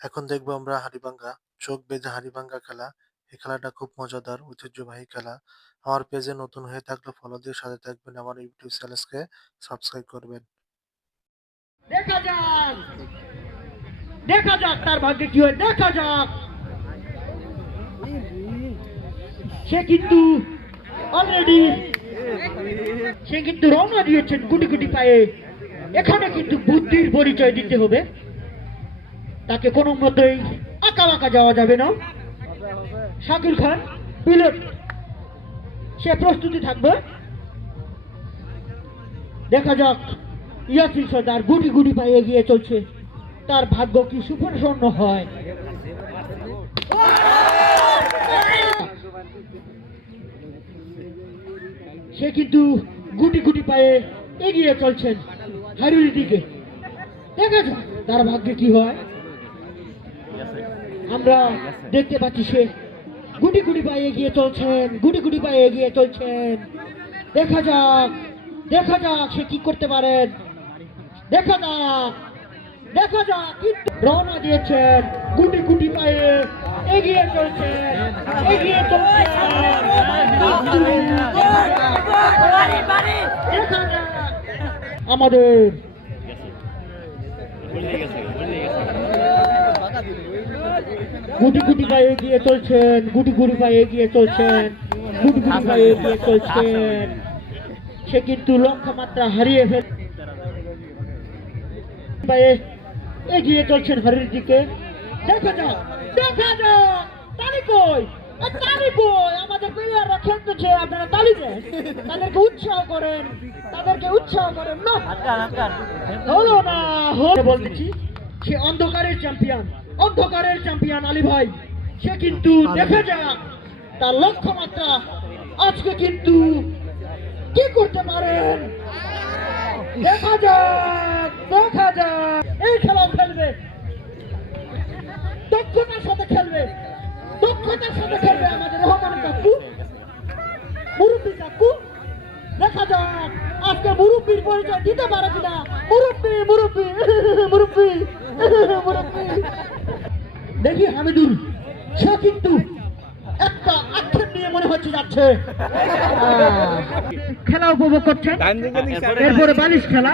এখন দেখব আমরা হাড়িভাঙ্গা, চোখ বেঁধে হাড়িভাঙ্গা খেলা। এই খেলাটা খুব মজাদার, ঐতিহ্যবাহী খেলা। আমার পেজে নতুন হয়ে থাকলে ফলো দিয়ে সাথে থাকবেন। আমার ইউটিউব চ্যানেলকে সাবস্ক্রাইব করবেন। দেখা যাক দেখা যাক তার ভাগ্যে কি হয় দেখা যাক সে কিন্তু অলরেডি সে কিন্তু রওনা দিয়েছেন গুটি গুটি পায়ে এখানে কিন্তু বুদ্ধির পরিচয় দিতে হবে তাকে কোনো মতেই আঁকা বাঁকা যাওয়া যাবে না। শাকিল খান পিলট সে প্রস্তুতি থাকবে। দেখা যাক, ইয়াসিন সর্দার গুটি গুটি পায়ে এগিয়ে চলছে। তার ভাগ্য কি সুপ্রসন্ন হয়? সে কিন্তু গুটি গুটি পায়ে এগিয়ে চলছেন হারুর দিকে। দেখা যাক, তার ভাগ্যে কি হয়। আমরা দেখতে পাচ্ছি সে গুটি গুটি পায়ে এগিয়ে চলছেন, গুটি গুটি পায়ে এগিয়ে চলছেন। দেখা যাক দেখা যাক সে কি করতে পারেন। দেখা যাক দেখা যাক রওনা দিয়েছেন, গুটি গুটি পায়ে এগিয়ে চলছেন এগিয়ে চলছেন। আমাদের গুটি গুটি পায়ে এগিয়ে চলছেন গুটি গুটি পায়ে এগিয়ে চলছেন গুটি গুটি পায়ে এগিয়ে চলছেন। সে কিন্তু লক্ষ্যমাত্রা হারিয়ে ফেল পায়ে এগিয়ে চলছেন হারির দিকে। দেখা যাক দেখা তালি কই? কই? আমাদের প্লেয়াররা খেলতেছে আপনারা তালি দেন। তাদেরকে উৎসাহ করেন তাদেরকে উৎসাহ করেন। না হলো না হলো বলতেছি সে অন্ধকারের চ্যাম্পিয়ন অন্ধকারের চ্যাম্পিয়ন আলী ভাই। সে কিন্তু দেখা যাক তার লক্ষ্যমাত্রা আজকে কিন্তু কি করতে পারেন? দেখা যাক দেখা যাক। এই খেলা খেলবে। দক্ষতার সাথে খেলবে। দক্ষতার সাথে খেলবে আমাদের রহমান কাকু। মুরব্বী কাকু। দেখা যাক আজকে মুরব্বীর পরিচয় দিতে পারে কিনা। মুরব্বী মুরব্বী মুরব্বী মুরব্বী। দেখি হামিদুল সে কিন্তু একটা আক্ষেপ নিয়ে মনে হচ্ছে যাচ্ছে। খেলা উপভোগ করছে এরপরে বালিশ খেলা।